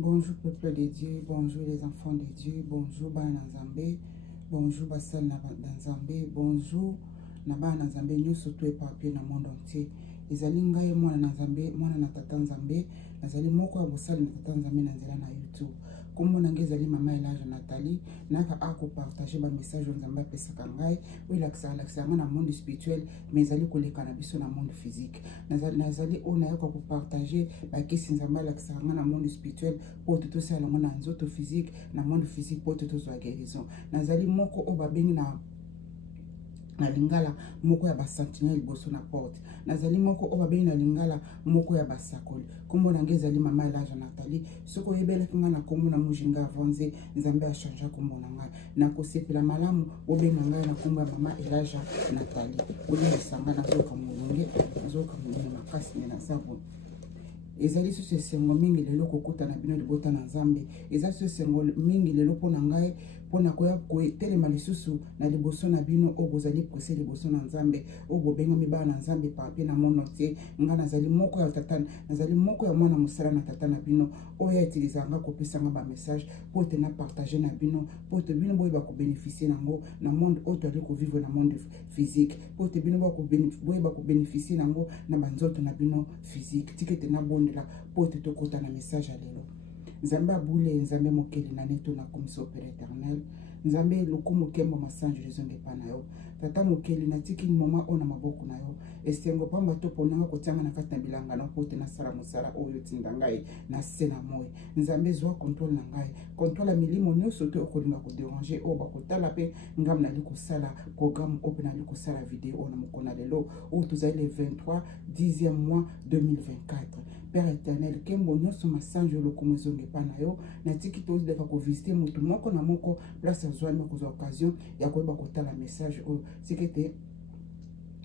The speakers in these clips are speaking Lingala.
Bonjour peuple de Dieu, bonjour les enfants de Dieu, bonjour Bana Nzambe, bonjour Basal Nzambe, bonjour Nabana Nzambe, nous surtout éparpillés dans le monde entier. Ezali ngai mwana Nzambe, mwana na tata Nzambe, nazali moko ya bosali na tata Nzambe na nzela na YouTube. Kombo nange ezali mama Elage Nathalie, naka ako partager ba message Nzambe apesaka ngai, oui lakisa na monde spirituel, mais ezali koleka na biso na monde physique. Nazali ona yoka ko partager ba kesi Nzambe lakisa na monde spirituel pour tout ça na nzoto physique, na monde physique pour tout ça guérison. Nazali moko o ba bengi na lingala moko ya basentinelle boso na porte. Nazali moko oba bengi na lingala moko ya basakoli. Kombo nange ezali mama Elage Nathalie. Soko yebelaki nga na kombo na mujinga avanze, Nzambe a changea kombo na ngai. Na kosepela malamu obenga ngai na kombo ya mama Elage Nathalie. Oyebisanga nazoka molunge, nazoka molunge makasi na zabu. Ezali so sengo mingi lelo kokuta na bino libota na Nzambe. Ezali so sengo mingi lelo pona ngai pona koya telema lisusu na liboso na bino o bozali presse liboso na Nzambe o bobenga mibana na Nzambe pape na mono tie nga nazali moko ya tata nazali moko ya mwana musala na tata na bino o ya utilizanga kopesa nga ba message po te na partager na bino po te bino boyeba ko bénéficier nango na monde o to ko vivre na monde physique po te bino boyeba ko bénéficier nango na banzoto na bino physique tikete na bondela po te tokota na message alelo. Nzambe abule Nzambe mokeli na neto na komiso Père éternel. Nzambe lokumu kembo masange lezonge pa na yo. Tata mokeli na tiki moma ona maboko na yo. Esengo pamba to ponanga kotianga na kati na bilanga na pote na sala mosala oyo tinda ngai na sena moy. Nzambe zwa contrôle na ngai. Contrôle milimo nyonso to okolinga ko déranger o bakotala pe ngam na liko sala programme open na liko sala vidéo na mokona lelo o tozali le 23 10e mois 2024. Père éternel, kembo nyonso masange lokumu zonge pa na yo. Na tiki to deka ko visiter mutu moko na moko place azwami kozwa occasion ya koyeba kotala message oyo sikete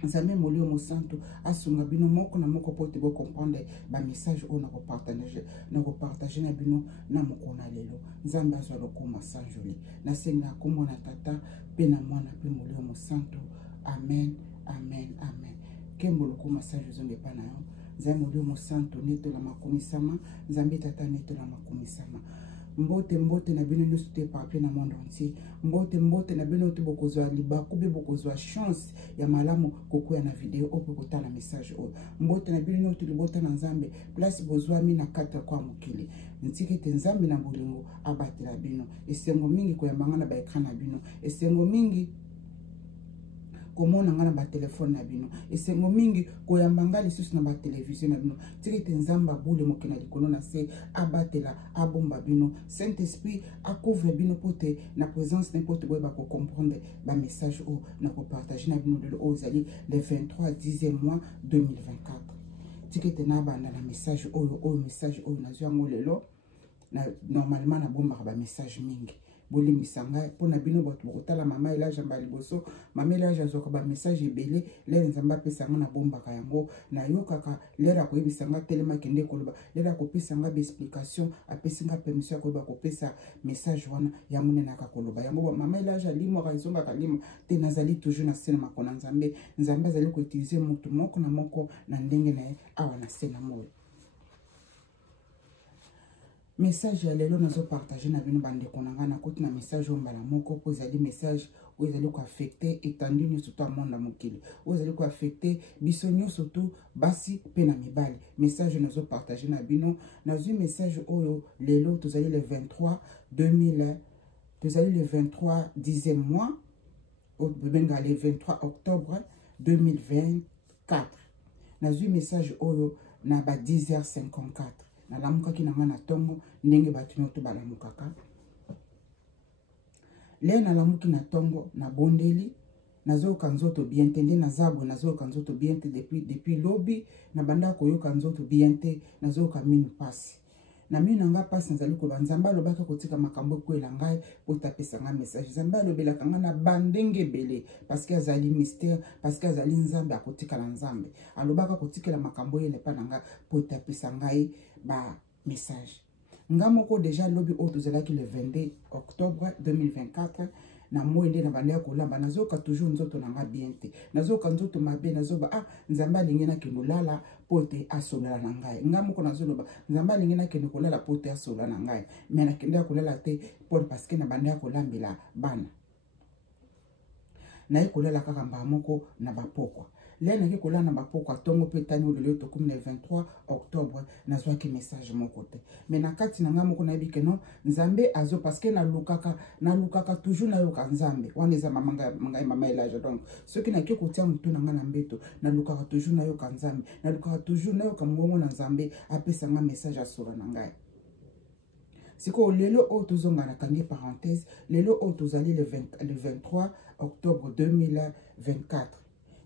Nzambe molio mosantu asunga bino moko na moko po te bo comprendre ba message oyo na ko partager na bino na mokona lelo. Nzambe azwa lokumu masanjoli na senga kombo na tata pe na mwana pe molio mosantu. Amen, amen, amen. Kembo lokumu masange zonge pa na yo. Nzambe molio mosantu neto la makomisama, Nzambe tata neto la makomisama. Mbote na bino nyonso te papier na monde entier. Mbote na bino te bokozwa libaku be bokozwa chance ya malamu kokuya na video opo kotala message oyo. Mbote na bino nyonso libota na Nzambe place bozwa mi na kata kwa mokili. Ntiki te Nzambe na bolingo abatela bino. Esengo mingi koyambanga na ba ekran na bino. Esengo mingi komona nga na ba telefone na bino. Esengo mingi koyambanga lisusu na ba television na bino. Tikete Nzambe abule mokena likolo na se abatela abomba bino. Saint-Esprit akouvre bino pote na présence n'importe boyeba ko comprendre ba message o na ko partager na bino lelo o zali le 23 10e mois 2024. Tikete na banda na message o message o na zwango lelo na normalement na bomba ba message mingi. Bolimbisanga pona bino bato bokotala mama Elage Mbaliboso mama Elage azoka ba message ebele lere Nzambe apesanga na bombaka yango na yokaka lere akoyebisanga telema kende koloba lere akopesanga ba explication apesinga permission akoyeba kopesa message wana yango nenaka koloba yango mama Elage alimo akazonga kalimo te nazali toujours na sena makona Nzambe Nzambe azali ko utiliser mutu moko na moko na ndenge na ye awa na sena moyo. Message ya lelo nazo partager na bino bande konanga na koti na message o mbala moko po ezali message o ezali ko affecter étendue nyonso to monde mokili o ezali ko affecter biso nyonso to basi pe na mibali. Message nazo partager na bino nazo message oyo lelo tozali le 23 10e mois au benga le 23 octobre 2024. Nazo message oyo na ba 10h54. Na lamukaki na nga na tongo ndenge batu nyoto balamukaka. Le na lamuki na tongo na bondeli nazoyoka nzoto bien te nde nazabo nazoyoka nzoto bien te depuis lobi na banda koyoka nzoto bien te nazoyoka minu pasi. Na minu nga pasi nazali ko Nzambe alobaka kotika makambo kwela ngai po tapesa nga message. Nzambe alobelaka nga na bandenge bele parce que azali mystère parce que azali Nzambe akotika la Nzambe. Alobaka kotikela makambo yele pa na nga po tapesa ngai ba message. Nga moko déjà lobi o tozalaki le 22 octobre 2024 na moende na bande ya kolamba nazoka toujours nzoto nanga bien te nazoka nzoto mabe nazoba nzambe alingi na kendolala pote asola na ngai ngamo ko nazoloba nzambe alingi na kendo kolala pote asola na ngai mais na kendo ya kolala te parce que na bande ya kolambela bana na ekolala kaka mbaa moko na bapokwa le na kolala na bapokwa tongo pe tani olelo to comme le 23 octobre nazwaki message moko te mais na kati na nga moko na yebi non nzambe azo parce que na lukaka toujours na yoka nzambe wana eza mama elage donc ce qui na ki kotia mutu na nga na mbeto na lukaka toujours na yoka nzambe na lukaka toujours na yoka mbongo na nzambe apesa nga message asola na ngai siko lelo o tozonga na kangi parenthèse lelo o tozali le 23 octobre 2024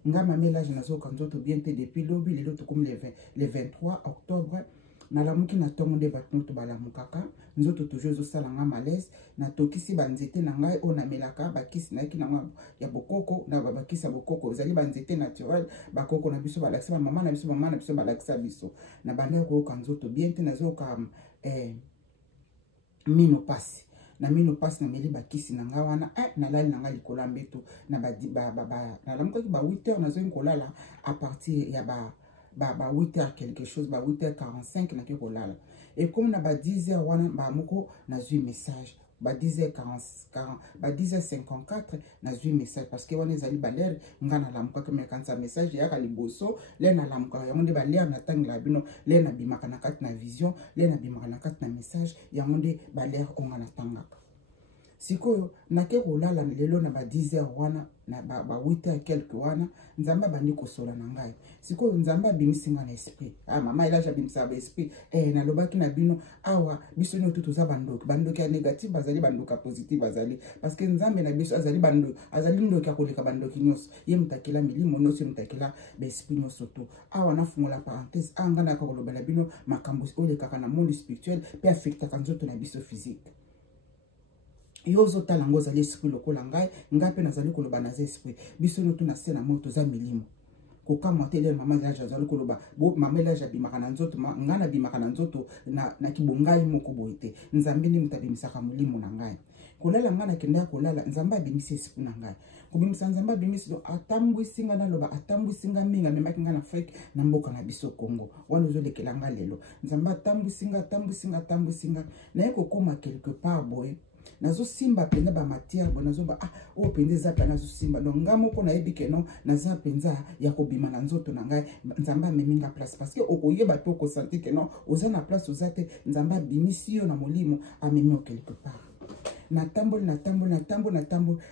nga mamelage nazoka nzoto bien te depuis lobi lelo to comme le 23 octobre na lamuki na tongo nde bato balamukaka nzoto toujours ezosala nga malaise na tokisi banzete na ngai o namelaka bakisi nayaki na nga ya bokoko na bakisi ya bokoko ezali banzete naturel bakoko na biso balakisa bamama na biso mama na biso balakisa biso na banda koyoka nzoto bien te nazoka mino pasi na mino pasi na meli bakisi na nga wana nalali na nga likolo ya mbeto nalamukaki ba 8h nazoki kolala à partir ya ba 8h quelque chose ba 8h45 naki kolala et comme na ba 10h wana ba moko nazwi message ba 10h54 nazwi message parce que wana ezali baler nga nalamukaki me kanisa message yaka liboso le nalamukaka yango nde baler natangela bino le nabimaka na kati na vision le nabimaka na kati na message yango nde baler onga natangaka sikoyo nake kolala lelo na ba 10h wana na ba 8h quelque wana nzamba bandi kosola na ngai sikoyo nzamba bimisinga na esprit mama ela jabimisa ba esprit na lobaki na bino awa biso nyo tutu za bandoki ya négatif bazali bandoka positif bazali parce que nzambe na biso azali ndoki akoleka bandoki nyonso ye mutakela milimo nyonso mutakela ba esprit nyonso to awa na fungola parenthèse anga na kolobela bino makambo olekaka na monde spirituel pe affectaka nzoto na biso physique yozo talango zali esprit lokola ngai pe nazali koloba na esprit biso no tuna sena moto za milimo koka mwatele mama elage azali koloba bo mama elage abimaka na nzoto ngana bimaka na nzoto na kibongai moko boite nzambe ni mutabimisaka mulimo na ngai kolala ngana kenda kolala nzambe abimisi esprit na ngai kubimisa nzambe abimisi atambwisi nga na loba atambwisi nga minga memaki nga na Afrique na mboka na biso Congo wana ozolekela nga lelo nzambe atambwisi nga na yeko koma quelque part boy nazo simba penda ba matière bo nazo ba o pende za pa nazo simba donc nga moko na yebi ke non naza penza ya kobima na nzoto na ngai nzamba meminga place parce que okoyeba pe ko sentir que non oza na place ozate nzamba bimisi yo na molimo amemi quelque part na tambo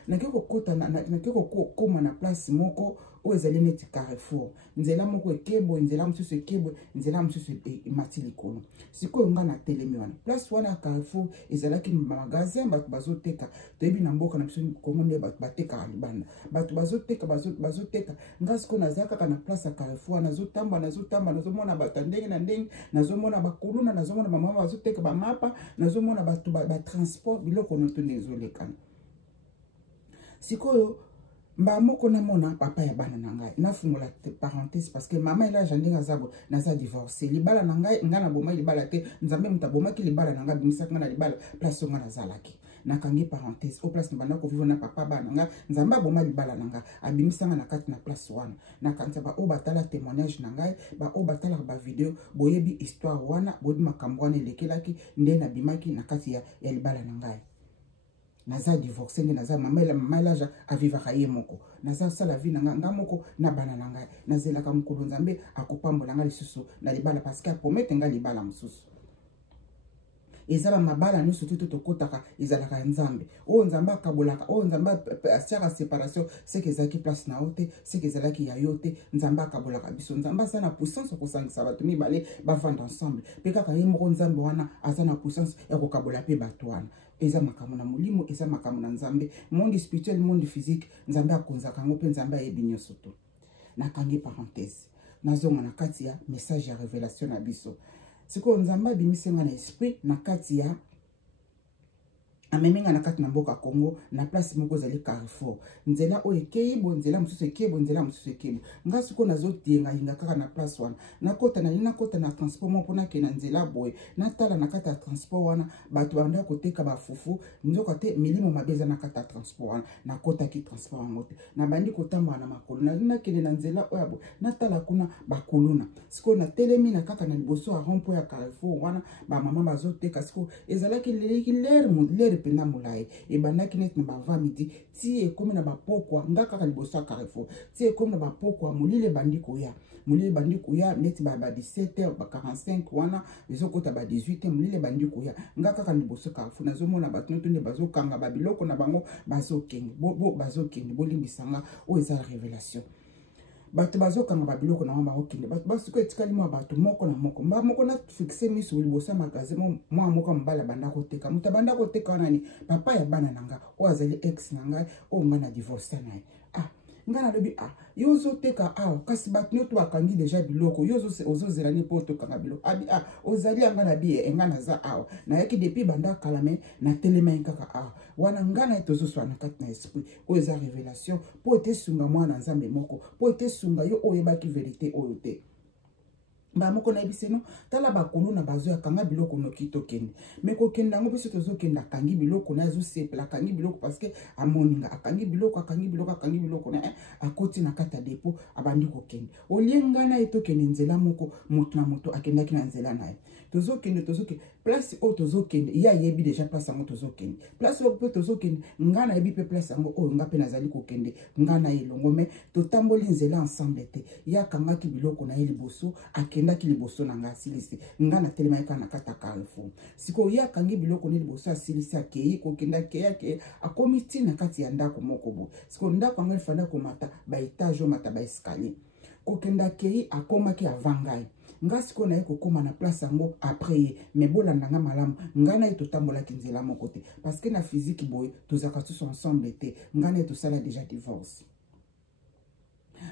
nake kokota nake kokoma na place moko o ezali neti carrefour nzela moko ekebo nzela mosusu ekebo nzela mosusu emati likolo sikoyo nga na telemi wana place wana carrefour ezalaki magasin bato bazoteka toyebi na mboka na biso Kongo nde bato batekaka libanda bato bazoteka nga sikoyo naza kaka na place ya carrefour nazotamba nazomona bato ndenge na ndenge nazomona bakuluna nazomona bamama bazoteka bamapa nazomona bato batransport biloko noto ezolekana sikoyo mba moko na mona papa ya bana na ngai na fungola parenthèse parce que mama ela jandinga zabo naza divorcé libala na ngai ngana boma libala te nzambe mutaboma ki libala na ngai bimisaka ngana libala place nga nazalaki nakangi parenthèse au place mbanda ko vivre na papa bana nga nzamba boma libala na nga abimisanga na kati na place wana nakanta ba o batala témoignage na ngai ba o batala ba video boyebi histoire wana boyebi makambo wana elekelaki nde na bimaki na kati ya libala na ngai naza divorcé nge naza mama elage avivaka ye moko naza sala vie nga moko na bana na ngai nazelaka mokolo nzambe akopambola nga lisusu na libala parce que apromete nga libala mosusu ezala mabala nyonso tutu tokotaka ezalaka ya nzambe oyo nzambe akabolaka oyo nzambe asiaka séparation seke ezalaki place na yo te seke ezalaki ya yo te nzambe akabolaka biso nzambe aza na puissance okosangisa bato mibale bavanda ensemble mpe kaka ye moko nzambe wana aza na puissance ya kokabola mpe bato wana eza makambo na molimo eza makambo na nzambe monde spirituel monde physique nzambe akonzaka yango mpe nzambe ayebi nyonso to nakangi parenthèse nazonga na kati ya message ya révélation na biso sikoyo nzambe abimisi nga na esprit na kati ya ameminga na kati na mboka Congo na place moko zali Carrefour nzela o ekeibo nzela mususu ekeibo nzela mususu ekeibo nga siko nazo tienga hinga kaka na place wana nakota na transport moko na ke na nzela boy na tala na kati ya transport wana bato banda koteka ba fufu nzoka te milimo mabeza na kati ya transport wana nakota ki transport wango te na bandi kotambola na makolo na kende na nzela oya boy na tala kuna bakuluna siko na telemi na kaka na liboso ya rond-point ya Carrefour wana ba mama bazo teka siko ezalaki lere pena mulaye e bandaki net na bava midi ti ekomi na bapokwa ngaka ka liboso ya Carrefour ti ekomi na bapokwa mulile bandi koya net ba 17h ba 45 wana ezokota ba 18h mulile bandi koya ngaka ka liboso Carrefour nazomona bato ntonde bazokanga babiloko na bango bazokenge bazokenge bolimbisanga o eza révélation bato bazokanga babiloko na bango kende bato basuko etikali mwa bato moko na moko mba moko na fixe miso liboso ya magasin mwa moko mbala banda koteka muta banda koteka wana ni papa ya bana nanga o azali ex nanga o ngana divorce naye ngana lobi yozo teka kasi bato nyoto bakangi deja biloko yozo ozozela ni poto kanga biloko abi ozali ngana bi ngana za na yaki depuis banda kalame na telema kaka wana ngana etozo swana kati na esprit o eza révélation po te sunga mwana nzambe moko po te sunga yo oyebaki vérité oyo te ba moko na ebiseno tala bakulu na bazo ya kanga biloko no kitokende me ko kenda ngo biso tozo kenda kangi biloko na zo sepela kangi biloko parce que amoninga akangi biloko na akoti na kata depo abandi ko kende olienga na etokende nzela moko mutu na moto akendaki na nzela na tozo kende place o tozo kende ya yebi déjà place ngo tozo kende place o pe tozo kende ngana yebi pe place ngo o nga pe nazali ko kende ngana elongo me to tamboli nzela ensemble te ya kanga ki biloko na liboso akendaki liboso na nga silisi ngana telema ka na kata Carrefour siko ya kangi biloko ni liboso asilisi akei ko kenda ke akomiti na kati ya ndako moko bo siko ndako ngo fanda ko mata ba étage o mata ba escalier ko kenda kei akomaki avangai nga siko na yeko koma na place yango après mais bolanda nga malamu nga na eto tambola kinzela moko te parce que na physique boy tozaka tous ensemble te nga na eto sala déjà divorce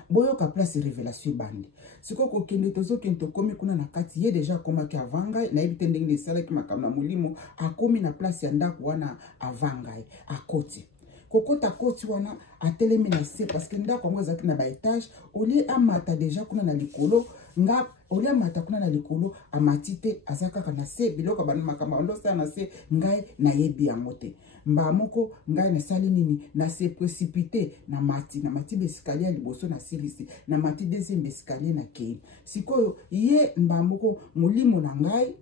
boyoka place révélation bandi siko ko kende tozo kento komi kuna na kati ye déjà komaki avanga na ebite ndenge esalaki makambo na molimo akomi na place ya ndako wana avanga akoti kokota koti wana atelemi na se parce que ndako ngo ezaki na ba étage olie amata déjà kuna na likolo nga olie amata kuna na likolo amatite azaka kana se biloko bana makambo ndosa na se ngai na yebi yango te mba moko ngai na sali nini na se précipité na mati bescalier liboso na silisi na mati deuxième escalier na kei sikoyo ye mba moko molimo na ngai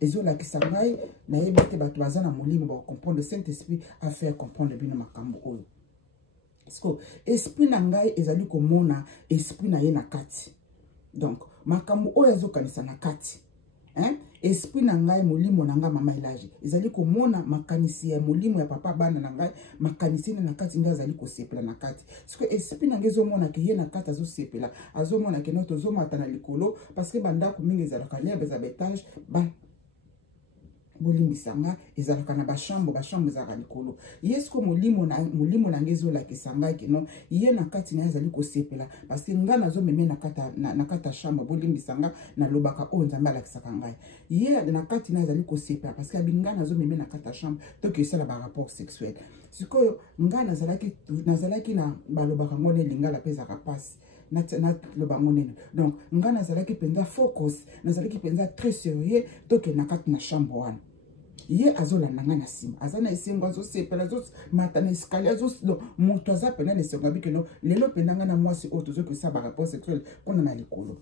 ezolakisa ngai na yebi te bato baza na molimo ba comprendre le Saint-Esprit a faire comprendre bino makambo oyo siko esprit na ngai ezali komona esprit na ye na kati donc makambo oyo ezokanisa na kati esprit na ngai molimo na ngai mama Elage ezali komona makanisi ya molimo ya papa bana na ngai makanisi na kati ngai azali kosepela na kati siko esprit na ngai ezomona ke ye na kati azosepela azomona ke noto zomata na likolo parce que bandako mingi ezalaka lebe za betage bolimbisanga ezalaka na bashambo ezalaka likolo yesko molimo na ngezo la kisanga kino ye na kati na ezali kosepela parce que nga nazo meme na kata chambre bolimbisanga na lobaka o nzamba la kisaka ngai ye na kati na ezali kosepela parce que binga nazo meme na kata chambre to que ça la rapport sexuel sikoyo nga nazalaki na balobaka ngone lingala pesa kapasi na lobango nene donc nga nazalaki penza focus nazalaki penza très sérieux to que na kati na chambre wana ye azolanda nga na sima azana esengo azosepela azomata na escalier azosilo moto aza pena na esengo abikeno lelo pena nga na mwasi oyo tozokisa ba rapport sexuel kuna na likolo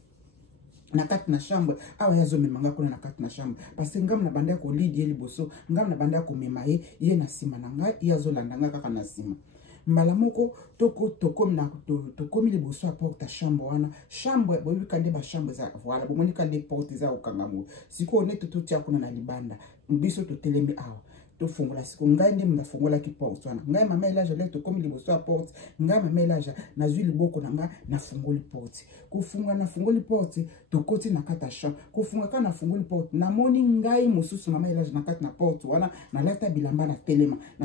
na kati na chambre awa yazomemanga kuna na kati na chambre parce que ngam na banda ko lidi ye liboso ngam na banda ko mema ye na sima na nga ye azolanda nga kaka na sima mbala moko tokomi liboso ya porte chambre wana chambre boyebi kande ba chambre za voilà bomoni kande porte za okangamu siko ne totia kuna na libanda biso totelemi awa tofungola siko ngai nde mnafungola ki porte wana ngai mama Elage le tokomi liboso ya porte ngai mama Elage na zwi liboko na nga na fungoli porte kufunga na fungoli porte tokoti na kata chambre kufunga kana fungoli porte na moni ngai mosusu mama Elage na kati na porte wana na lata bilamba na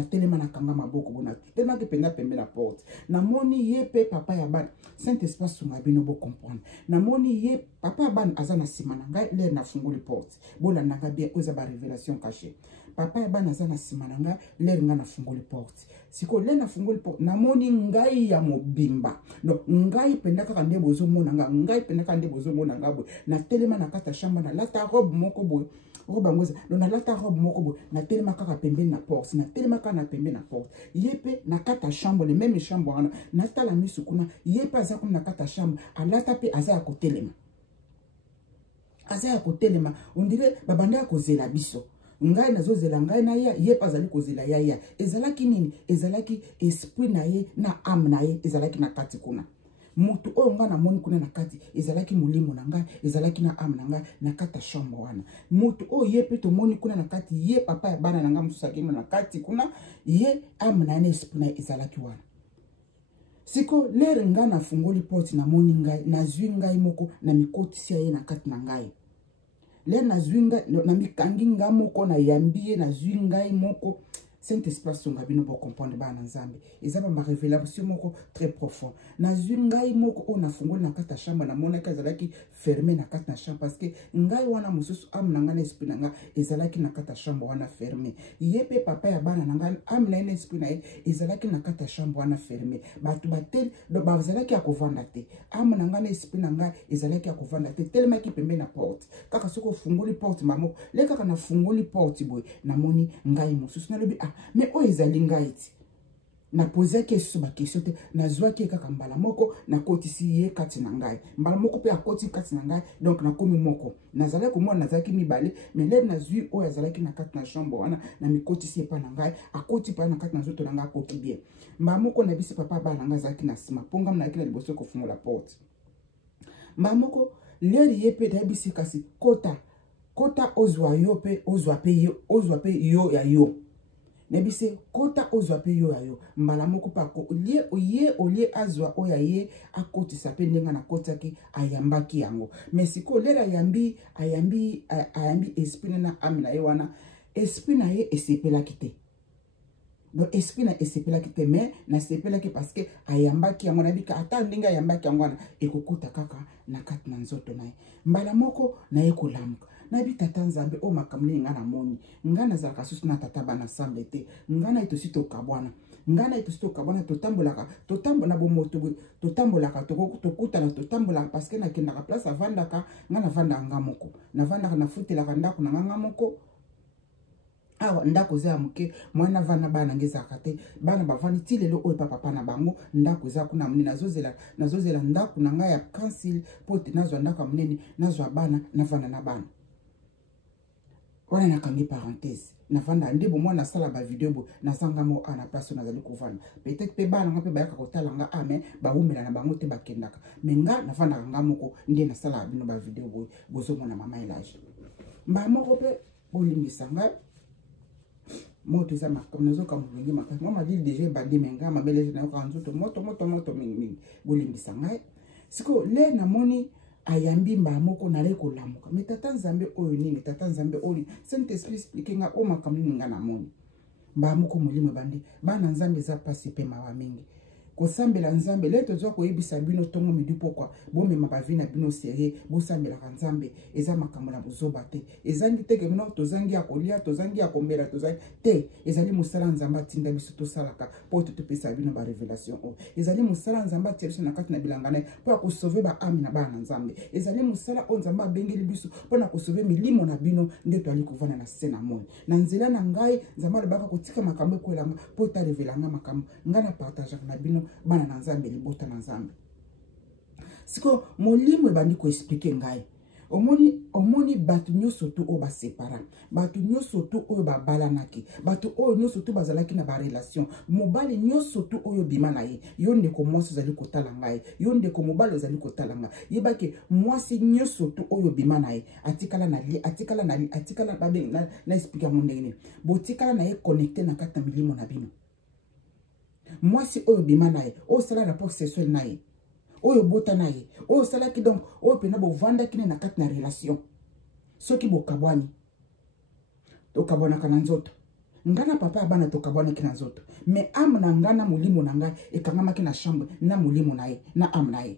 telema na kanga maboko bona telema ke penda pembe na porte na moni ye pe papa ya bana Saint Esprit sunga bino bo comprendre na moni ye papa ya bana azana sima na ngai le na fungoli porte bola nanga bien oza ba révélation cachée papa ya bana za na sima na nga lere nga na fungoli porte siko le na fungoli porte na moni ngai ya mobimba donc ngai penda kaka nde bozo mona nga ngai penda kaka nde bozo mona nga bo na telema na kata chamba na lata robe moko bo robe ngoza na lata robe moko bo na telema kaka pembeni na porte na telema kaka na pembeni na porte yepe na kata chambre le même chambre wana na tala misu kuna yepe aza kuna na kata chambre alata pe aza ya kotelema azaya kotelema on dirait babanda kozela biso ngai nazozela ngai na ya ye pazali kozela ya ezalaki nini ezalaki esprit na ye na âme na ye ezalaki na kati kuna mutu oyo nga na moni kuna na kati ezalaki mulimo na ngai ezalaki na âme na ngai na kata chambre wana mutu oyo ye pe to moni kuna na kati ye papa ya bana na ngai mususaki na kati kuna ye âme na ye esprit na ye ezalaki wana siko lere nga na fungoli porte na moni ngai na zwi ngai moko na mikotisi ye na kati na ngai le na zwinga na mikangi nga moko na yambiye na zwinga moko Saint-Esprit songa bino pour comprendre ba na nzambe ezaba ma révélation moko très profond na zwinga moko o na fungoli na kata chambre na mona kazalaki fermé na kata na chambre parce que ngai wana mususu am na nga na esprit na nga ezalaki na kata chambre wana fermé yepe papa ya bana na nga am na ene esprit na ye ezalaki na kata chambre wana fermé batu batel do bazalaki ya kovanda te am na nga na esprit na nga ezalaki ya kovanda te tellement ki pembe na porte kaka soko fungoli porte mamo le kaka na fungoli porte boy na moni ngai mususu na lobi mais o ezali ngai ti na poser question ba question te na zwa ki kaka mbala moko na kotisi ye kati na ngai mbala moko pe akoti kati na ngai donc na komi moko nazala ko mona nazaki mibale mais le na zwi o yazalaki na kati na chambre wana na mikotisi pa na ngai akoti pa na kati na zoto na ngai akoki bien mbala moko na bisi papa ba na ngai zaki na sima ponga na kila liboso ko fungola porte mbala moko leri ye pe da bisi kasi kota ozwa yo pe ozwa pe yo ya yo nebise kota ozwa pe yo ya yo mbala moko pa ko olie azwa oya ye akotisa pe ndenga na kotaki ayambaki yango mais siko lera ayambi esprit na âme na ye wana esprit na ye esepelaki te donc esprit na esepelaki te mais na sepelaki parce que ayambaki yango na bika ata ndenge ayambaki yango wana ekokuta kaka na kati na nzoto na ye mbala moko na ye kolamuka na bi tata nzambe o makamli nga na moni nga na zalaka susu na tata bana semble te nga na itosi to kabwana nga na itosi to kabwana totambola bomoto totambolaka tokutana totambola parce que na kendaka place avandaka nga na vanda nga moko na vandaka na futelaka ndako na nga moko awa ndako za muke mwana vana bana ngezaka te bana bavani ti lelo oyo papa na bango ndako za kuna mnene nazozela ndako na nga ya council pote nazwa ndako mnene nazwa bana na vana na bana wana nakangi parenthèse na vanda ndebo mwana sala ba video bo na sanga mo ana place nazali kovanda peut-être pe bana nga pe bayaka kotala nga amen ba umela na bango te bakendaka mais nga na vanda nga moko nde na sala bino ba video bo bozo mona mama elage mba moko pe bolimbisa nga moto za makamnazo kamulungi makasi mama lili déjà badi menga mabele na ko nzoto moto mingi bolimbisa nga siko le na moni ayambi mba moko na leko lamuka mais tata nzambe oyo nini tata nzambe oyo Saint-Esprit explique nga o makamni nga na moni mba moko mulimo bandi bana nzambe za pasi pe mawa mingi kosambela nzambe leto zo ko yebisa bino tongo midi pokwa bomema bavina bino serie bosambela nzambe eza makambo na bozoba te ezangi teke mino tozangi ya kolia tozangi ya komela tozangi te ezali musala nzamba tinda biso to salaka po to pesa bino ba révélation o ezali musala nzamba tiebisa na kati na bilangane po ko sauver ba âme na bana nzambe ezali musala o nzamba bengeli biso po na ko sauver milimo na bino nde to ali kovana na sena moni na nzela na ngai nzamba baka kotika makambo ko elanga po ta révélanga makambo ngana partage na bino bana na nzambe libota na nzambe siko molimo bandi ko expliquer ngai omoni batu nyoso tu o ba separa batu nyoso tu o ba balanaki batu o nyoso tu bazalaki na ba relation mobali nyoso tu oyo bima na ye yonde ko mwasi zali kotala ngai yonde ko mobali zali kotala ngai yebake mwasi nyoso tu oyo bima na ye atikala babe na expliquer mon ndenge botikala na ye connecté na kata milimo na bino mwasi oyo bima na ye o sala rapport sexuel na ye oyo bota na ye oyo sala ki donc oyo pena bo vanda kine na kati na relation soki bo kabwani to kabwana kana nzoto ngana papa abana to kabwana kina nzoto mais am na ngana mulimo na ngai ekangama kina chambre na mulimo na ye na am na ye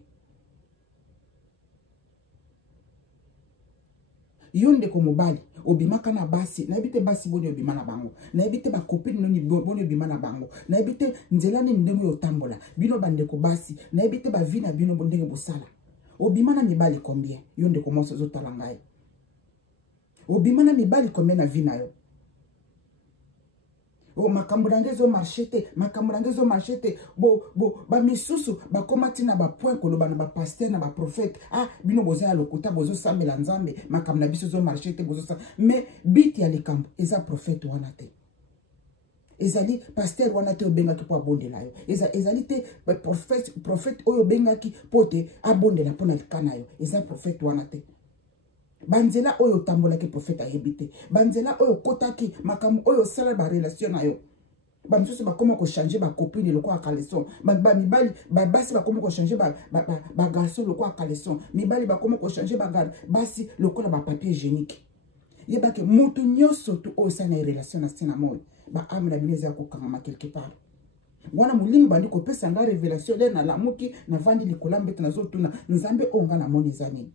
yonde ko mobali obimaka na basi na ebite basi boni obima na bango na ebite ba copine noni boni obima na bango na ebite nzela ni ndenge otambola bino bandeko basi na ebite ba vie na bino ndenge bosala obima na mibali combien yo ndeko moso zotala ngai obima na mibali combien na vie na yo o makambo nangezo marchete makambo nangezo marchete ba misusu ba komati na ba point koloba na ba pasteur na ba prophète ah bino boza ya lokuta bozo sambela nzambe makambo na biso zo marchete bozo sa mais biti ya likambo eza prophète wana te ezali pasteur wana te obengaki po abondela yo ezali te prophète oyo obengaki po te abondela po na likana yo eza prophète wana te banzela oyo tambolaki prophète ayebite banzela oyo kotaki makambo oyo sala ba relation na yo bamisusu bakoma ko changer ba copine lokwa kaleson ba mibali ba basi bakoma ko changer ba garçon lokwa kaleson mibali bakoma ko changer ba gar basi lokwa ba papier hygiénique yebake mutu nyoso tu oyo sana relation na sina moyo ba amna bineza ko kangama quelque part wana mulimi bandi ko pesa nga révélation le na lamuki na vandi likolambe na zotuna nzambe onga na moni zani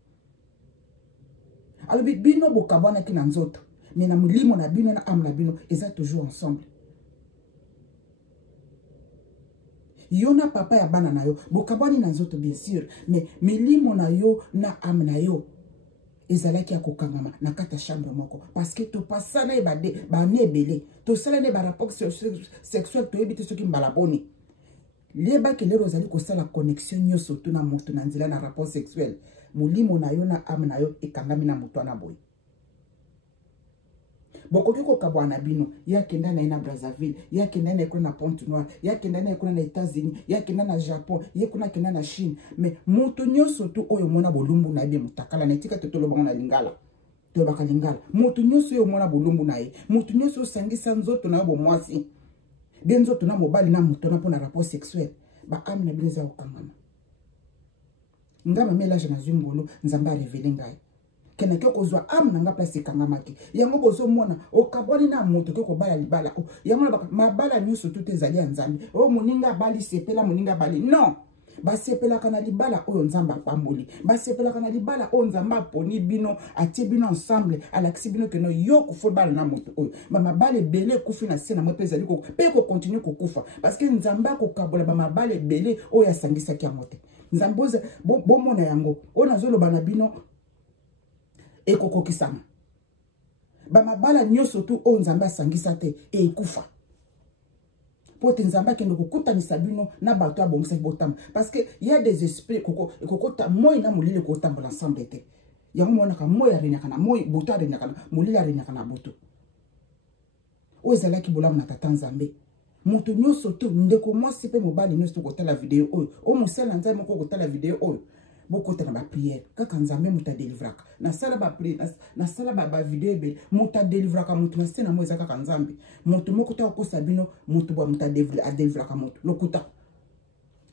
alobi bino bokabwana ki na nzoto mais na mulimo na bino na amna bino eza toujours ensemble yo na papa ya bana na yo bokabwani na nzoto bien sûr mais milimo na yo na amna yo ezalaki ya kokangama na kata chambre moko parce que to pasana e ba ne belé to sala ne ba rapport sexuel to ebite soki mbala boni lieba ke lero zali ko sala connexion nyoso to na moto na nzela na rapport sexuel mulimo na yo na ame na yo ekangami na moto na boy bokoki ko kabwana bino ya kenda na ina Brazzaville ya kenda na ekona na Pointe Noire ya kenda na ekona na États-Unis ya kenda na Japon ya kuna kenda na Chine mais moto nyoso to oyo mona bolumbu na ye mutakala na etika totolo bango na lingala to bakalingala moto nyoso oyo mona bolumbu na ye moto nyoso sangisa nzoto na yo bo mwasi benzoto na mobali na moto na pona rapport sexuel ba ame na bino za okangama ngama melage na zungolo nzamba révéler ngai kena kyoko zwa am na nga place kangamaki yango bozo mona okaboni na moto kyoko bala libala o yango na mabala nyuso tout ezali ya nzambe o moninga bali sepela moninga bali non basepela kana libala oyo nzamba pamboli basepela kana libala o nzamba poni bino atie bino ensemble alaksi bino keno yo kufo bala na moto oyo mabale belé kufi na sena moto ezali ko pe ko continue ko kufa parce que nzamba ko kabola mabale belé oyo asangisa ki amote nzamboza bomona yango ona zolo bana bino ekokokisama bamabala nyoso tu o nzamba sangisa te ekufa pote nzamba kende kokutanisa bino na bato abongisa botamba parce que il y a des esprits kokota moi na mulile ko tambola ensemble te yango mona ka moi arenyaka na moi boto arenyaka na mulile arenyaka na boto o ezalaki bolamu na tata nzambe moto nyoso tu ndeko mwasi pe mobali nyoso kotala video oyo o musala nzambe moko kotala video oyo bokota na ba prière kaka nzambe muta délivraka na sala ba prière na sala ba video be muta délivraka mutu na sena moza kaka nzambe mutu moko ta ko sabino mutu ba muta délivraka mutu lokuta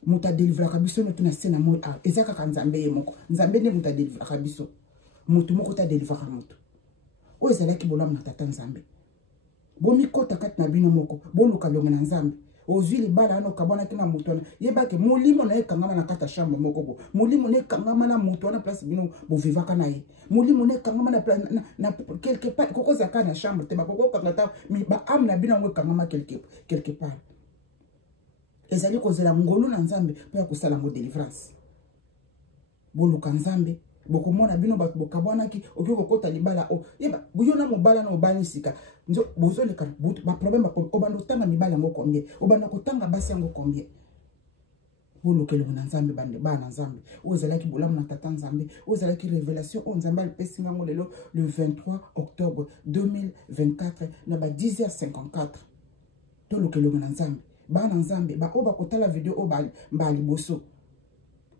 muta délivraka biso no tuna sena mo ezaka kaka nzambe ye moko nzambe ne muta délivraka biso mutu moko ta délivraka mutu o ezalaki bolamu na tata nzambe bomi kota kati na bino moko boluka longa na nzambe ozwi libala ano kabona kina mutu wana yebake molimo na ekangama na kata chambre moko bo molimo na ekangama na mutu wana place bino bovivaka na ye molimo na ekangama na quelque part koko zaka na chambre te bakoko kangata mi ba ame na bino ekangama quelque part ezali kozela ngolu na nzambe po ya kosala ngo délivrance boluka nzambe bokomona bino bato bokabwanaki oki kokota libala o yeba buyo na mobala na obani sika nzo bozoleka ba problème obanda kotanga mibala yango combien obanda kotanga basi yango combien bolukelo na nzambe bande bana nzambe ozalaki bolamu na tata nzambe ozalaki révélation o nzambe alpesinga ngo lelo le 23 octobre 2024 na ba 10h54 tolukelo na nzambe bana nzambe ba oba kotala video o bali boso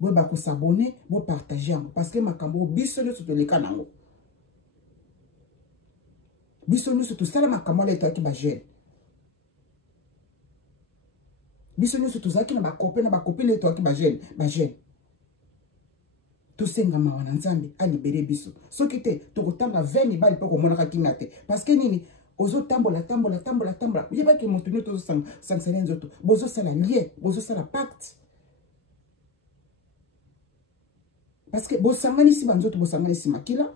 bo ba ko s'abonner bo partager parce que makambo biso nyo toleka nango biso nyo to sala makambo la etaki ba jeune biso nyo to zaki na ba copine etaki ba jeune to senga mawana nzambe a libérer biso soki te to kotanga 20 mibali pe ko monaka kinga te parce que nini ozo tambola yeba ke moto nyo to sanctionner nzoto bozo sala lien bozo sala pacte parce que bosangani si banzoto bosangani si makila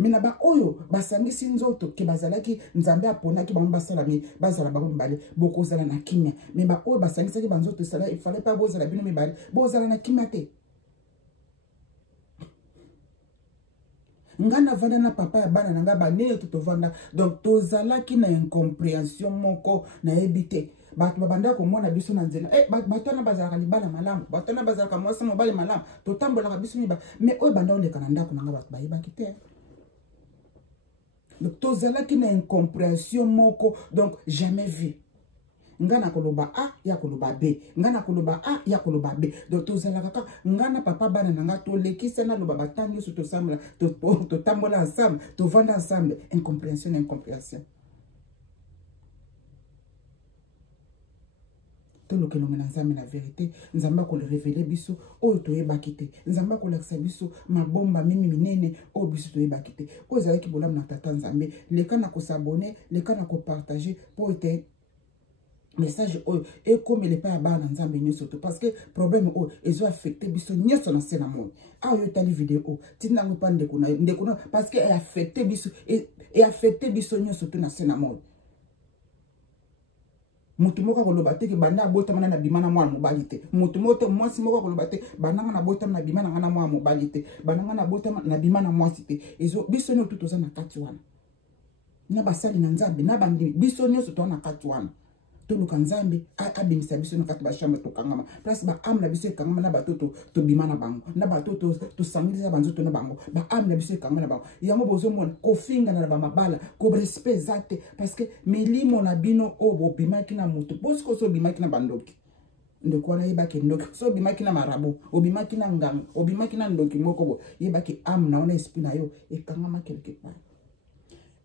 mina ba oyo basangisi nzoto ke bazalaki nzambe aponaki bango basala mi bazala bango mibale bokozala na kimia me ba oyo basangisaki banzoto sala il fallait pas bozala bino mibale bozala na kimia te ngana vanda na papa ya bana nanga banene tutovanda donc tozalaki na incompréhension moko na ebite bato babanda komona biso na nzela bato na bazalaka libala malamu bato na bazalaka mwasi mobali malamu totambolaka biso miba mais oyo banda oleka na ndako nanga bato bayebaki te donc tozalaki na incompréhension moko donc jamais vu ngana koloba A ya koloba B ngana koloba A ya koloba B donc tozalaka kaka ngana papa bana nanga tolekisa na loba batangi so tosambla totambola ensemble tovanda ensemble incompréhension tolokelo na nzambe na vérité nzamba ko le révéler biso oyo toyebaki te nzamba ko lakisa biso mabomba mimi minene oyo biso toyebaki te oyo ezalaki bolamu na tata nzambe leka na kosabone leka na kopartager po ete message oyo ekomele pa ya bana nzambe nyonso to parce que problème oyo ezo affecté biso nyonso na sena moyo ayo etali vidéo tinda ngo pa ndeko na parce que affecté biso nyonso to na sena moyo mutu moko koloba te ke banda abotama na bimana mwana mobali te mutu moko mwasi moko koloba te bananga na botama na bimana ngana mwana mobali te bananga na botama na bimana mwasi te ezo biso nyonso toza na kati wana na basali na nzambe na bandi biso nyonso to na kati wana toluka nzambe abimisa biso na kati ba chambre to kangama place ba âme na biso ekangama na batoto to bimana bango na batoto to sangilisa banzoto na bango ba âme na biso ekangama na bango yango bozomona kofinga na ba mabala ko respect zate parce que milimo na bino o bobimaki na mutu bosiko so bimaki na bandoki ndeko wana yebaki ndoki so bimaki na marabu obimaki na nganga obimaki na ndoki moko bo yebaki âme na ona esprit na yo ekangama quelque part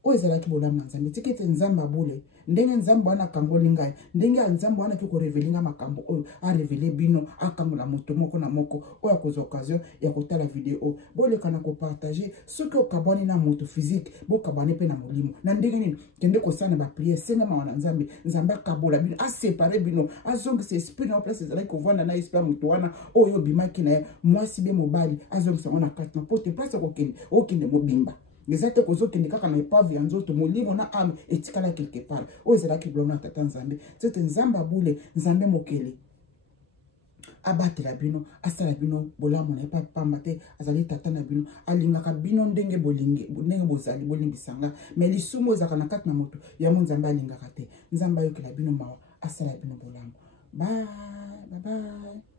oyo ezalaki bolamu na nzambe tikete nzambe abule ndenge nzambe wana akangoli ngai ndenge nzambe wana ki koreveli nga makambo oyo arevele bino akangola moto moko na moko oyo akozwa occasion ya kotala video boleka na kopartager soki okabwani na moto physique bokabwane mpe na molimo na ndenge nini kende kosala bapriere sengama wana nzambe nzambe akabola bino asepare bino azongisa esprit na place ezalaki kovanda na esprit ya moto wana oyo obimaki na ye mwasi be mobali azongisa ngo na kati na pote place okende mobimba Exacte kozo kende kaka na epave ya nzoto molimo na ame etikala quelque part oyo ezalaki blo na tata nzambe tete nzambe abule nzambe mokele abatela bino asala bino bolamu na epa pamba te azali tata na bino alingaka bino ndenge bozali bolimbisanga mais lisumu ezaka na kati na moto yango nzambe alingaka te nzambe ayokela bino mawa asala bino bolamu bye bye bye